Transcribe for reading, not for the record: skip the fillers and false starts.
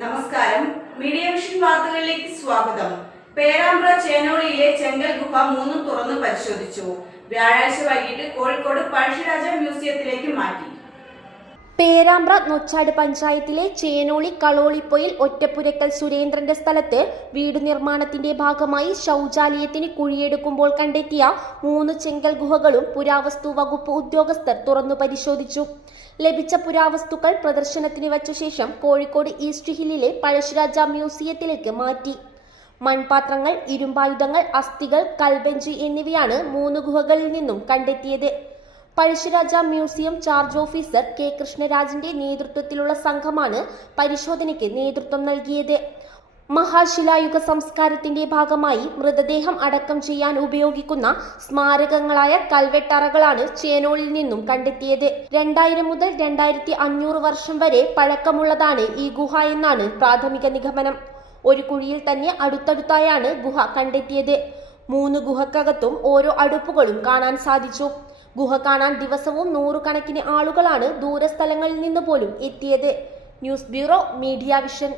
നമസ്കാരം, media vision വാർത്തകളിലേക്ക് സ്വാഗതം. പേരാമ്പ്ര ചേനോളിയിലെ ചെങ്കൽ ഗുഹ 3 തുറന്ന് പരിശോധിച്ചു. വ്യാഴാഴ്ച വൈകിട്ട് കോഴിക്കോട് പഴശ്ശിരാജ മ്യൂസിയത്തിലേക്ക് മാറ്റി. പേരാമ്പ്ര നൊച്ചാട് പഞ്ചായത്തിലെ ചേനോളി കളോളിപ്പൊയിൽ ഒറ്റപ്പുരക്കൽ സുരേന്ദ്രന്റെ സ്ഥലത്ത് വീട് നിർമ്മാണത്തിന്റെ ഭാഗമായി ശൗചാലയത്തിന് കുഴിയെടുക്കുമ്പോൾ കണ്ടെത്തിയ 3 ചെങ്കൽ ഗുഹകളും പുരാവസ്തു വകുപ്പ് ഉദ്യോഗസ്ഥർ തുറന്നു പരിശോധിച്ചു. ലഭിച്ച പുരാവസ്തുക്കൾ പ്രദർശനത്തിന് വച്ച ശേഷം കോഴിക്കോട് ഈസ്റ്റ് ഹില്ലിലെ പഴശ്ശിരാജ മ്യൂസിയത്തിലേക്ക് മാറ്റി. മൺപാത്രങ്ങൾ, ഇരുമ്പായുധങ്ങൾ, അസ്ഥികൾ, കൽബെഞ്ച് എന്നിവയാണ് 3 ഗുഹകളിൽ നിന്നും കണ്ടെത്തിയത്. Pazhassiraja museum charge officer K കൃഷ്ണരാജിന്റെ നേതൃത്വത്തിലുള്ള സംഘമാണ് പരിശോധനയ്ക്ക് നേതൃത്വം നൽകിയത്. മഹാശിലായുഗ സംസ്കാരത്തിന്റെ ഭാഗമായി മൃതദേഹം അടക്കം ചെയ്യാൻ ഉപയോഗിക്കുന്ന സ്മാരകങ്ങളായ കൽവെട്ടറകളാണ് ചേനോളിൽ നിന്നും കണ്ടെത്തിയത്. 2000 മുതൽ 2500 വർഷം വരെ പഴക്കമുള്ളതാണ് ഈ ഗുഹ എന്നാണ് പ്രാഥമിക നിഗമനം. ഒരു കുഴിയിൽ തന്നെ അടുത്തടുത്തായാണ് ഗുഹ കണ്ടെത്തിയത്. 3 ഗുഹക്കകത്തും ഓരോ അടുപ്പുകളും കാണാൻ സാധിച്ചു. ഗുഹ കാണാൻ ദിവസവും 100 കണക്കിന് ആളുകളാണ് ദൂരസ്ഥലങ്ങളിൽ നിന്ന് പോലും എത്തിയത്. News bureau, media vision.